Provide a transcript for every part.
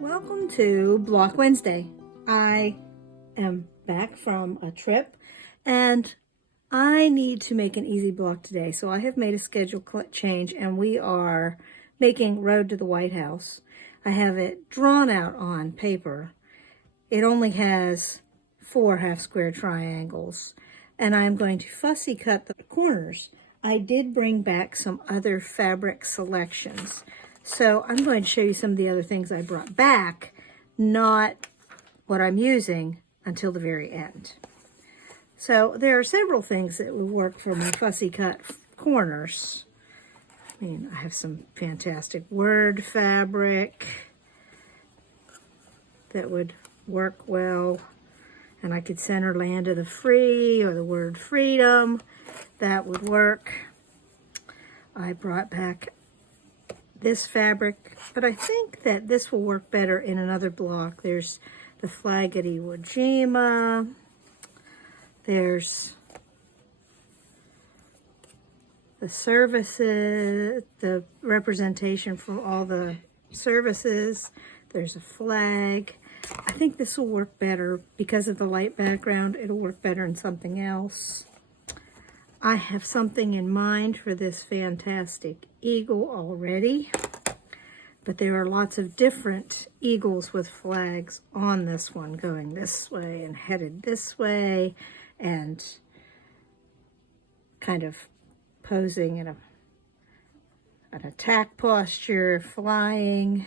Welcome to Block Wednesday. I am back from a trip and I need to make an easy block today. So I have made a schedule change and we are making Road to the White House. I have it drawn out on paper. It only has 4 half-square triangles and I'm going to fussy cut the corners. I did bring back some other fabric selections. So I'm going to show you some of the other things I brought back, not what I'm using until the very end. So there are several things that would work for my fussy cut corners. I mean, I have some fantastic word fabric that would work well. And I could center land of the free or the word freedom. That would work. I brought back this fabric, but I think that this will work better in another block. There's the flag at Iwo Jima. There's the services, the representation for all the services. There's a flag. I think this will work better because of the light background. It'll work better in something else. I have something in mind for this fantastic eagle already, but there are lots of different eagles with flags on this one, going this way and headed this way and kind of posing in an attack posture, flying,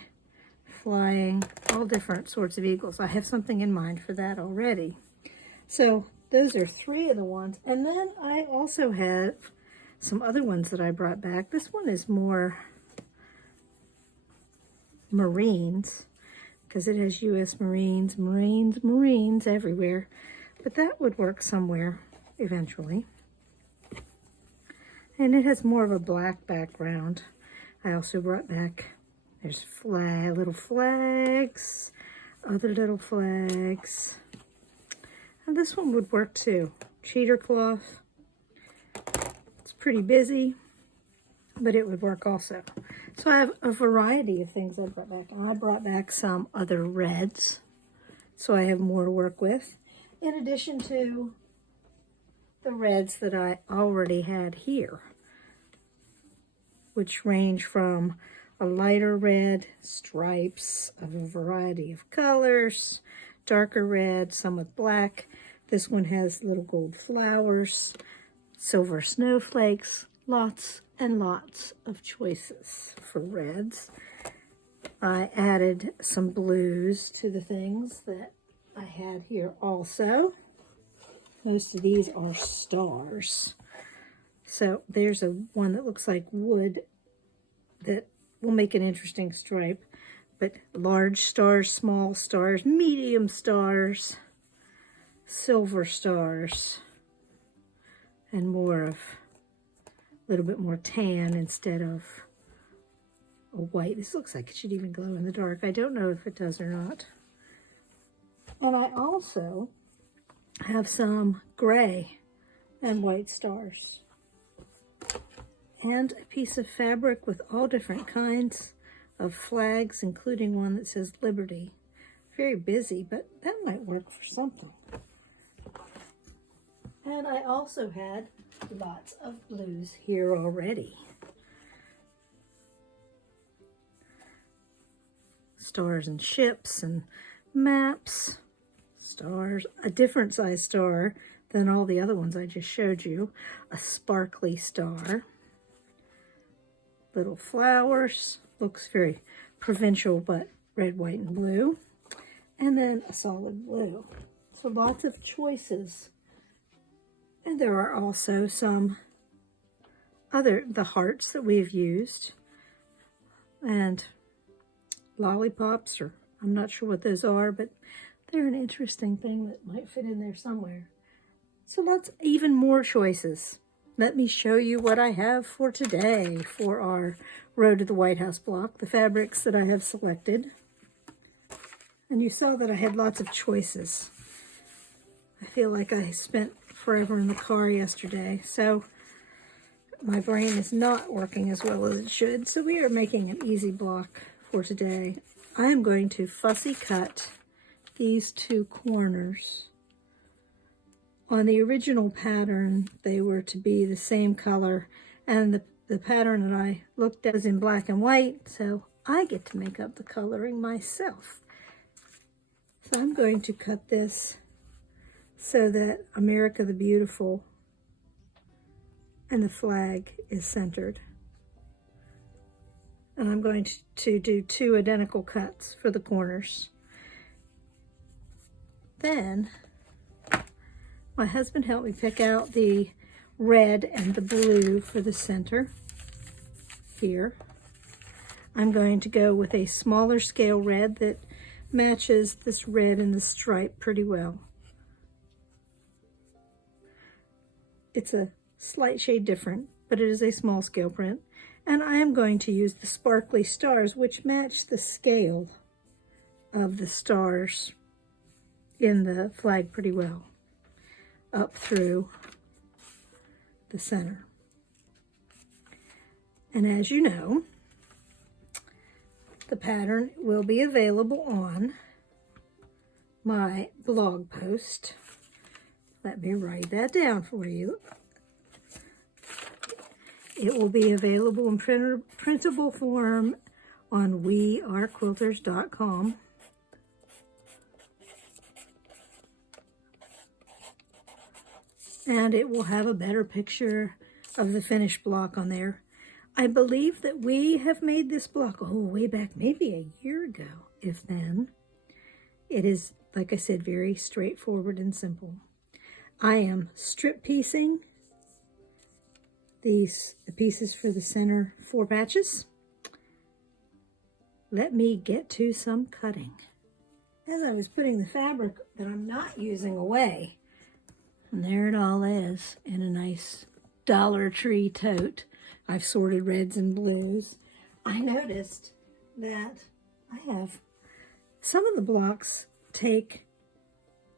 all different sorts of eagles. I have something in mind for that already. So those are 3 of the ones. And then I also have some other ones that I brought back. This one is more Marines, because it has U.S. Marines, Marines everywhere. But that would work somewhere eventually. And it has more of a black background. I also brought back, there's little flags, other little flags. And this one would work too. Cheater cloth. It's pretty busy, but it would work also. So I have a variety of things I brought back. And I brought back some other reds, so I have more to work with, in addition to the reds that I already had here, which range from a lighter red, stripes of a variety of colors, darker red, some with black. This one has little gold flowers, silver snowflakes, lots and lots of choices for reds. I added some blues to the things that I had here also. Most of these are stars. So there's one that looks like wood that will make an interesting stripe. But large stars, small stars, medium stars, silver stars, and more of a little bit more tan instead of a white. This looks like it should even glow in the dark. I don't know if it does or not. And I also have some gray and white stars. And a piece of fabric with all different kinds of flags, including one that says Liberty. Very busy, but that might work for something. And I also had lots of blues here already. Stars and ships and maps. Stars, a different size star than all the other ones I just showed you. A sparkly star. Little flowers. Looks very provincial, but red, white, and blue. And then a solid blue. So lots of choices. And there are also some the hearts that we have used. And lollipops, or I'm not sure what those are, but they're an interesting thing that might fit in there somewhere. So lots, even more choices. Let me show you what I have for today for our Road to the White House block, the fabrics that I have selected. And you saw that I had lots of choices. I feel like I spent forever in the car yesterday, so my brain is not working as well as it should. So we are making an easy block for today. I am going to fussy cut these two corners. On the original pattern, they were to be the same color, and the pattern that I looked at was in black and white, so I get to make up the coloring myself. So I'm going to cut this so that America the Beautiful and the flag is centered. And I'm going to do two identical cuts for the corners. Then my husband helped me pick out the red and the blue for the center here. I'm going to go with a smaller scale red that matches this red in the stripe pretty well. It's a slight shade different, but it is a small scale print. And I am going to use the sparkly stars, which match the scale of the stars in the flag pretty well, up through the center. And as you know, the pattern will be available on my blog post. Let me write that down for you. It will be available in printable form on wearequilters.com. And it will have a better picture of the finished block on there. I believe that we have made this block, way back, maybe a year ago, if then. It is, like I said, very straightforward and simple. I am strip piecing the pieces for the center 4 patches. Let me get to some cutting. As I was putting the fabric that I'm not using away, and there it all is in a nice Dollar Tree tote. I've sorted reds and blues. I noticed that I have some of the blocks take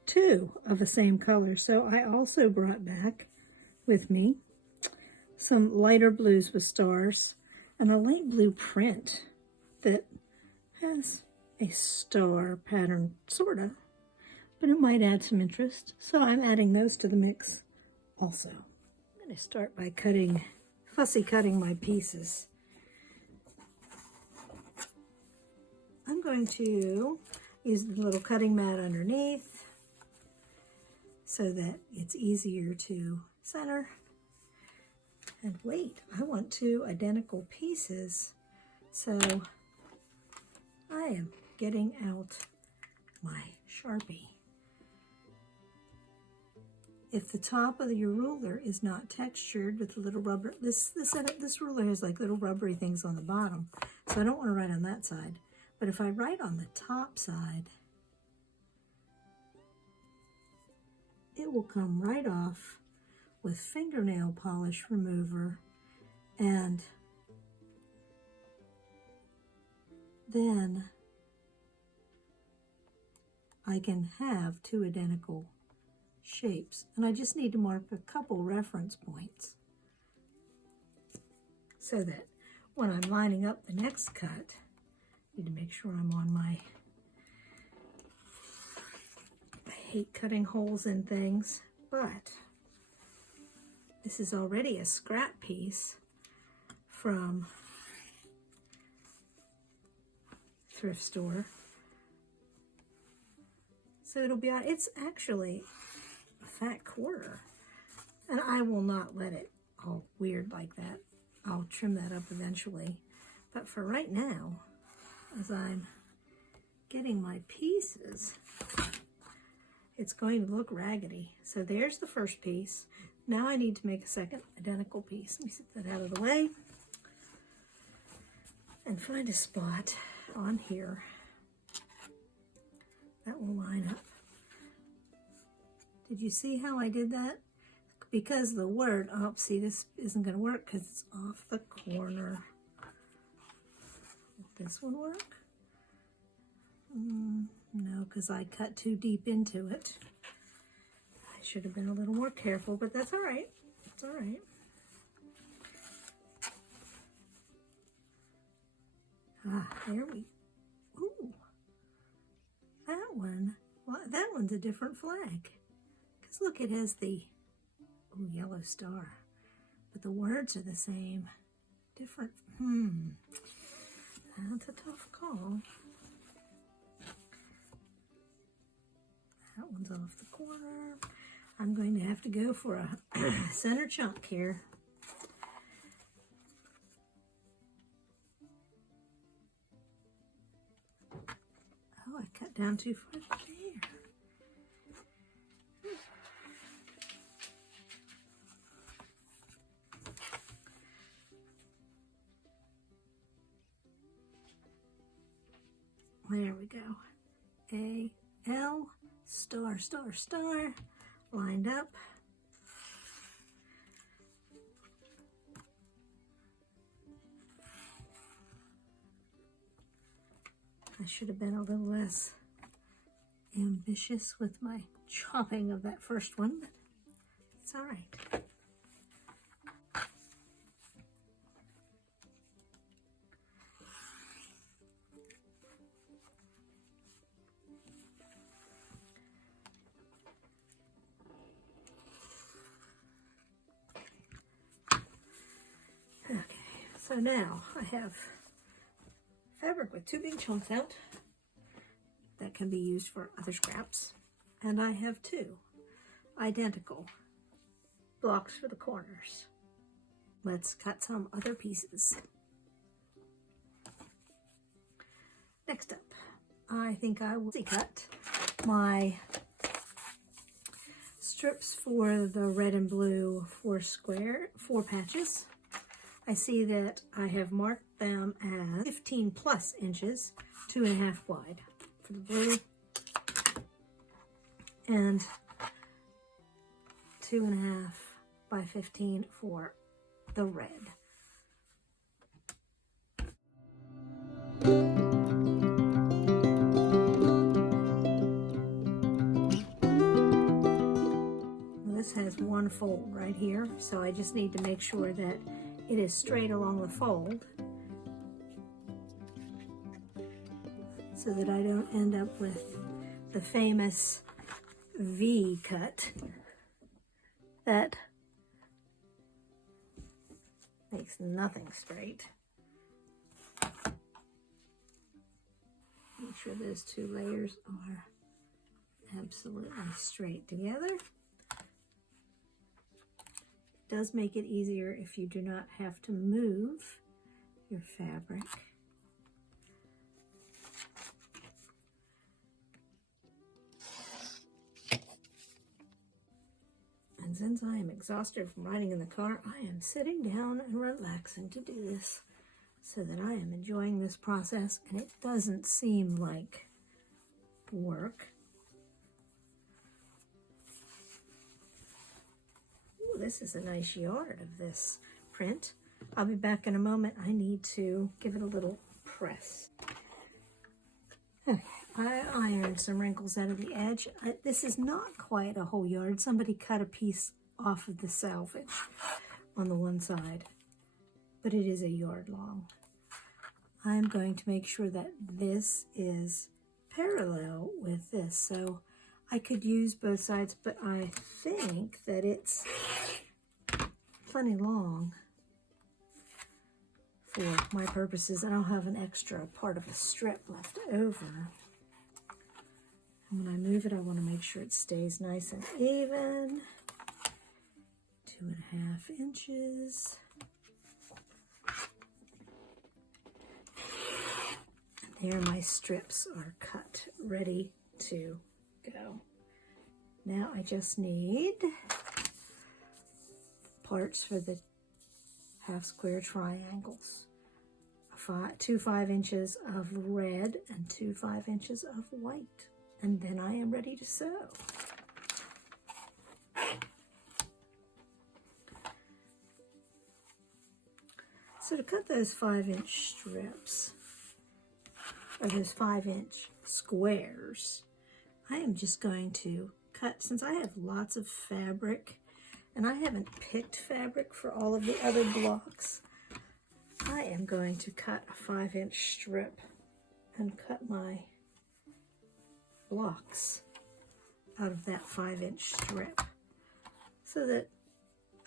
2 of the same color, so I also brought back with me some lighter blues with stars and a light blue print that has a star pattern, sort of, but it might add some interest, so I'm adding those to the mix also. I'm going to start by fussy cutting my pieces. I'm going to use the little cutting mat underneath so that it's easier to center. And wait, I want 2 identical pieces, so I am getting out my Sharpie. If the top of your ruler is not textured with the little rubber, this ruler has like little rubbery things on the bottom, so I don't want to write on that side. But if I write on the top side, it will come right off with fingernail polish remover, and then I can have 2 identical shapes. And I just need to mark a couple reference points so that when I'm lining up the next cut, I need to make sure I'm on my, I hate cutting holes in things, but this is already a scrap piece from thrift store. So it'll be, it's actually a fat quarter, and I will not let it all weird like that. I'll trim that up eventually. But for right now, as I'm getting my pieces, it's going to look raggedy. So there's the first piece. Now I need to make a second identical piece. Let me set that out of the way and find a spot on here that will line up. Did you see how I did that? Because the word, oh, see, this isn't going to work because it's off the corner. Will this one work? No, because I cut too deep into it. I should have been a little more careful, but that's all right. It's all right. There we go. Ooh. Well, that one's a different flag. Because look, it has the yellow star. But the words are the same. Different. That's a tough call. That one's off the corner. I'm going to have to go for a center chunk here. Oh, I cut down too far there. There we go. A, L, star, star, star, lined up. I should have been a little less ambitious with my chopping of that first one, but it's all right. Okay, so now I have fabric with 2 big chunks out that can be used for other scraps, and I have 2 identical blocks for the corners. Let's cut some other pieces. Next up, I think I will cut my strips for the red and blue 4 patches. I see that I have marked them as 15 plus inches, 2.5 wide for the blue, and 2.5 by 15 for the red. This has one fold right here, so I just need to make sure that it is straight along the fold so that I don't end up with the famous V cut that makes nothing straight. Make sure those 2 layers are absolutely straight together. It does make it easier if you do not have to move your fabric. And since I am exhausted from riding in the car, I am sitting down and relaxing to do this so that I am enjoying this process, and it doesn't seem like work. Ooh, this is a nice yard of this print. I'll be back in a moment. I need to give it a little press. Okay, I ironed some wrinkles out of the edge. This is not quite a whole yard. Somebody cut a piece off of the salvage on the one side, but it is a yard long. I'm going to make sure that this is parallel with this, so I could use both sides, but I think that it's plenty long for my purposes. I don't have an extra part of a strip left over. And when I move it, I want to make sure it stays nice and even. 2.5 inches. And there my strips are cut, ready to go. Now I just need parts for the half square triangles. 2 5 inches of red and 2 5 inches of white. And then I am ready to sew. So to cut those 5-inch strips, or those 5-inch squares, I am just going to cut, since I have lots of fabric, and I haven't picked fabric for all of the other blocks, I am going to cut a 5-inch strip and cut my blocks out of that 5-inch strip, so that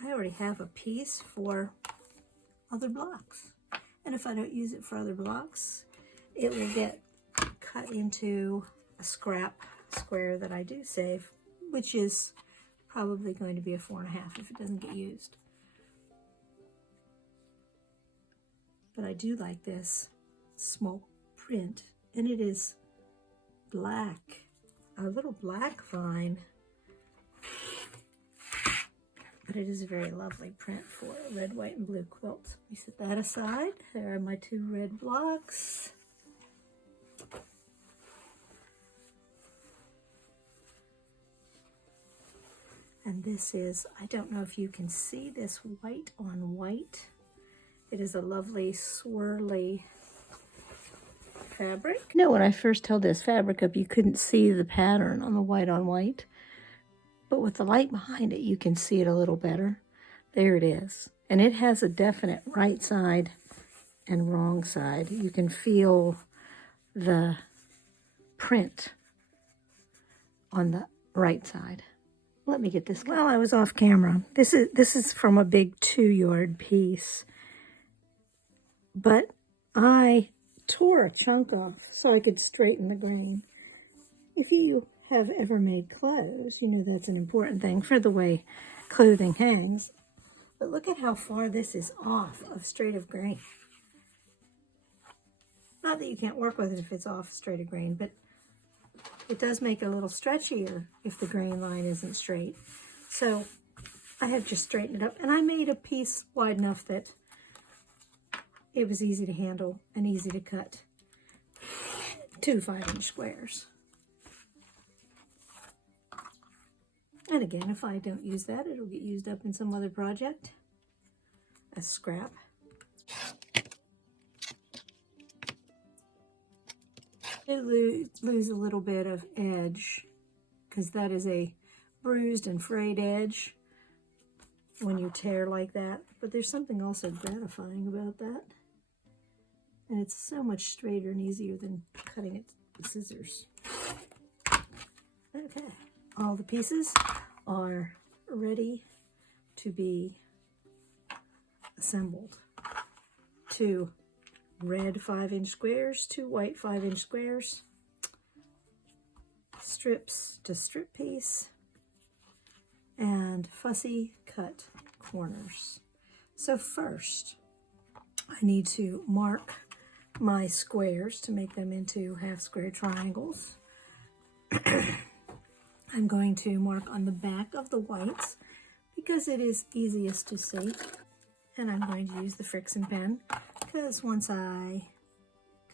I already have a piece for other blocks. And if I don't use it for other blocks, it will get cut into a scrap square that I do save, which is probably going to be a 4.5 if it doesn't get used. But I do like this small print, and it is black, a little black vine, but it is a very lovely print for a red, white, and blue quilt. Let me set that aside. There are my 2 red blocks. And this is, I don't know if you can see this white on white. It is a lovely swirly fabric. No, when I first held this fabric up, you couldn't see the pattern on the white on white. But with the light behind it, you can see it a little better. There it is. And it has a definite right side and wrong side. You can feel the print on the right side. Let me get this. Well, I was off camera. This is from a big 2-yard piece. But I tore a chunk off so I could straighten the grain. If you have ever made clothes, you know that's an important thing for the way clothing hangs. But look at how far this is off of straight of grain. Not that you can't work with it if it's off straight of grain, but it does make it a little stretchier if the grain line isn't straight. So I have just straightened it up, and I made a piece wide enough that it was easy to handle and easy to cut 2 5-inch squares. And again, if I don't use that, it'll get used up in some other project as scrap. It lose a little bit of edge because that is a bruised and frayed edge when you tear like that. But there's something also gratifying about that. And it's so much straighter and easier than cutting it with scissors. Okay, all the pieces are ready to be assembled. 2 red 5-inch squares, 2 white 5-inch squares, strips to strip piece, and fussy cut corners. So first, I need to mark my squares to make them into half-square triangles. I'm going to mark on the back of the whites because it is easiest to see. And I'm going to use the friction pen because once I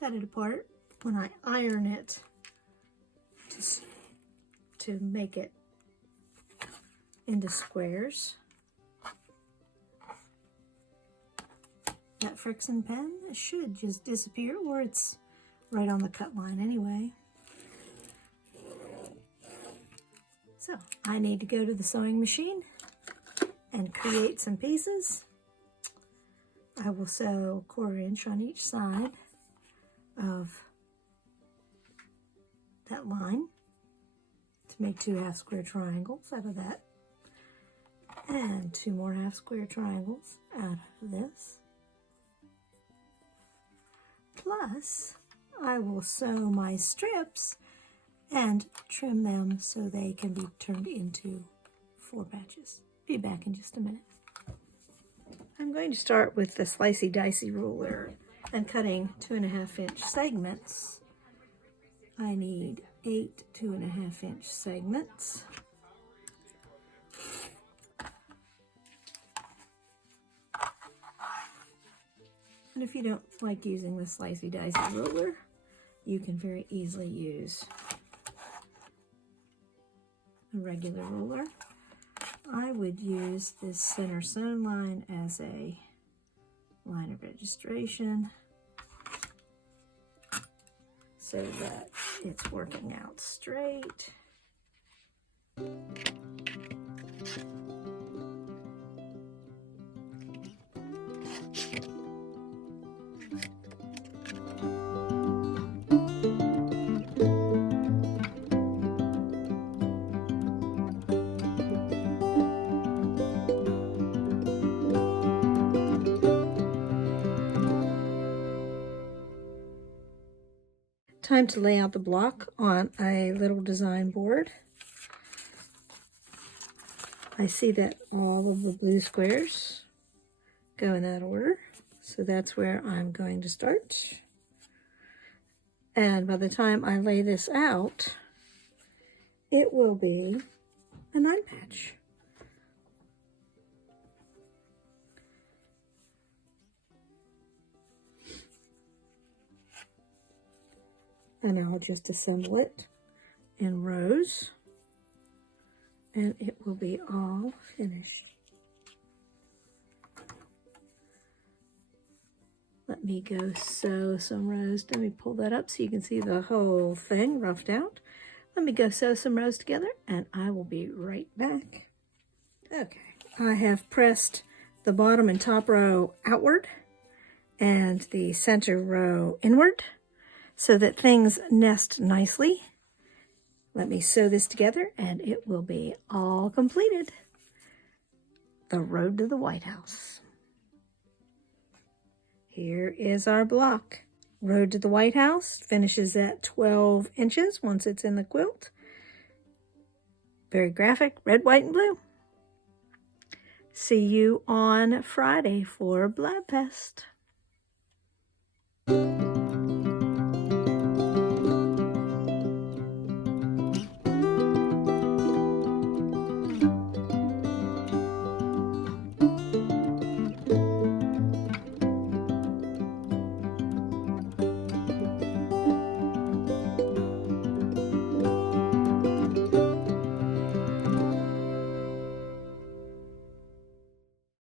cut it apart, when I iron it to make it into squares, that friction pen should just disappear, or it's right on the cut line anyway. So I need to go to the sewing machine and create some pieces. I will sew 1/4 inch on each side of that line to make 2 half-square triangles out of that, and 2 more half-square triangles out of this. Plus, I will sew my strips and trim them so they can be turned into 4 patches. Be back in just a minute. I'm going to start with the slicey dicey ruler and cutting 2.5-inch segments. I need 8 2.5-inch segments. And if you don't like using the slicey dicey ruler, you can very easily use a regular ruler. I would use this center sewn line as a line of registration so that it's working out straight. Time to lay out the block on a little design board. I see that all of the blue squares go in that order, so that's where I'm going to start. And by the time I lay this out, it will be a 9 patch. And I'll just assemble it in rows, and it will be all finished. Let me go sew some rows. Let me pull that up so you can see the whole thing roughed out. Let me go sew some rows together, and I will be right back. Okay, I have pressed the bottom and top row outward and the center row inward so that things nest nicely. Let me sew this together, and it will be all completed. The road to the White House. Here is our block. Road to the White House finishes at 12 inches once it's in the quilt. Very graphic, red, white, and blue. See you on Friday for Blab Fest.